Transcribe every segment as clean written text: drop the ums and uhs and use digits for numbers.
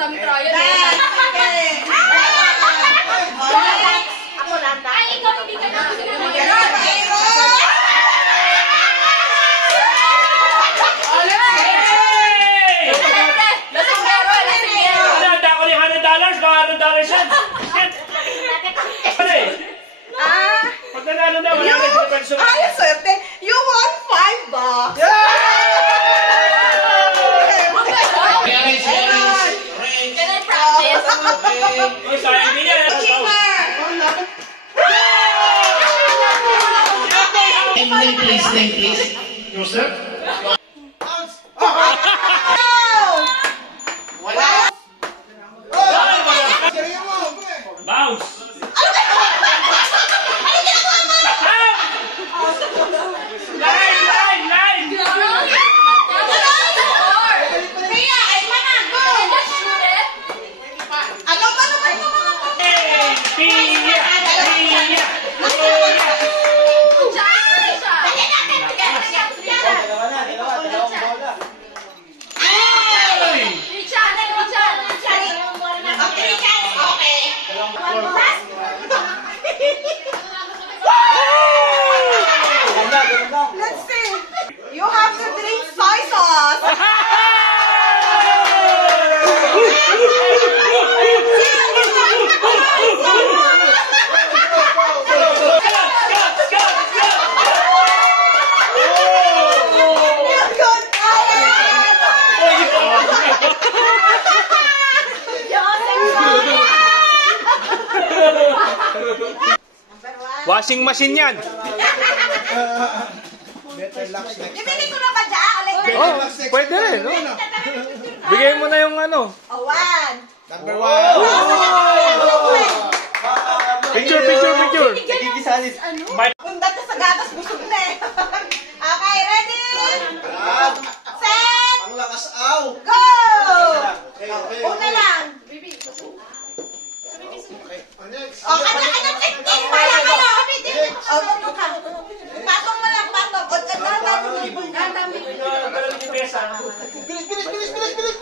dami trial. Ako lang. Ay, ikaw hindi ka na. Ay, swerte! You won $5! Can I practice? Name please. Joseph? Bounce! Let's see. You have to drink soy sauce. Washing machine yan! Ibili ko na ba dyan? Oh, pwede rin, no? Bigay mo na yung ano. Oh, one. Number 1. Picture. Punta ka sa gatas, busog na eh. Okay, ready? Set! Ang lakas, aw! Go! Okay. Una lang. Oh, ano? Wala ka na. Oh, ano ka? Patong mo lang, patong. O,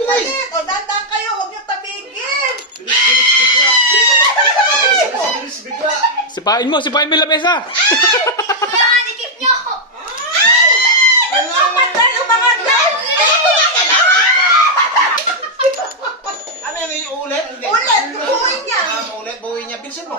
bilis! O, dandan kayo. Huwag niyo tabigin. Sipain mo yung lamesa. Yan, ikip niyo ako. Ay! Nagpapat na yung mga dyan. Ano yan, ulit? Ulit, buuin niya. Buuin niya. Bilisan mo.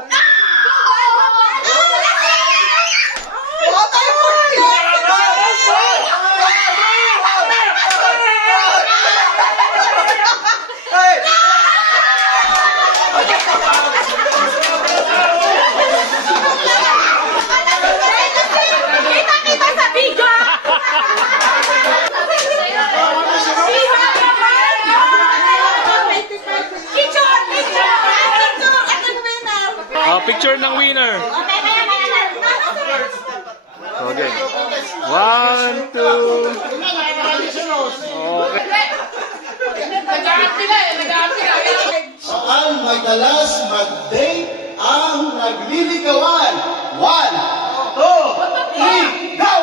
Kita sa video. Picture ng winner. Okay. 1, 2. Saan madalas mag-date ang nagliligawan? 1, 2, 3, go!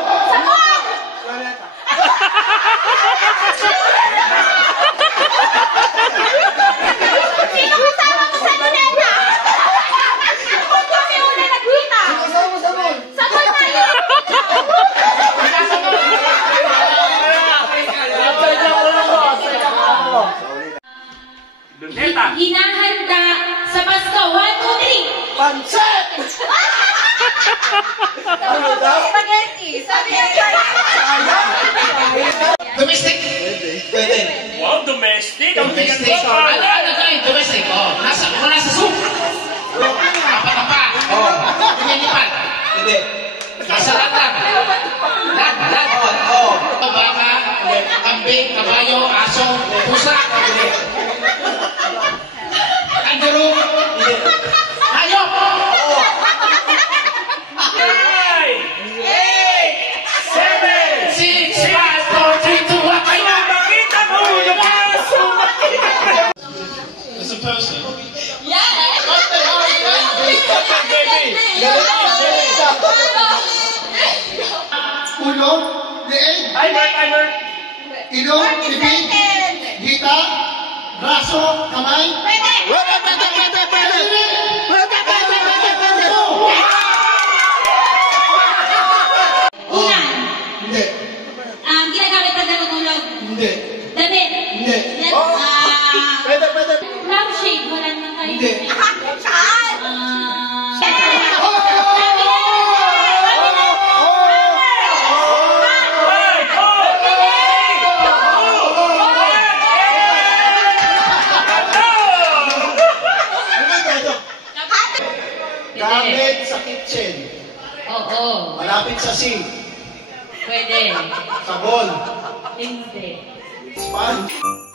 Sino kasama mo sa luneta? Kung kami una nagkita. Saan tayo? Luneta. Hinahanda sa Pasko. 1, 2, 3. Pansit! Spaghetti. Sabi niya. Domestic. Pwede. Wow, domestic. Ang bigat Domestic. mo. Ano yung domestic? Oh, nasa soup. Apa-apa. Oh, pinilipan. Pwede. Nasa latag. Lat. Oh. Baka, kambing, kabayo, aso, pusa. Kangaroo. Hayop. 7, 6, 5, 4, 3, 2, 1. Ay na! Makita mo yung aso. It's a person. Yes. Ulo, leeg, Timer. ilong, bibig, hita, Braso, kamay. Pwede. Unan. Hindi. Ginagamit pag natutulog. Hindi. Damit. Hindi. Pwede. Lampshade. Wala naman tayo. Hindi. Saan? Gamit sa kitchen. Oo. Malapit sa sink. Pwede. Sabon. Hindi. Sponge.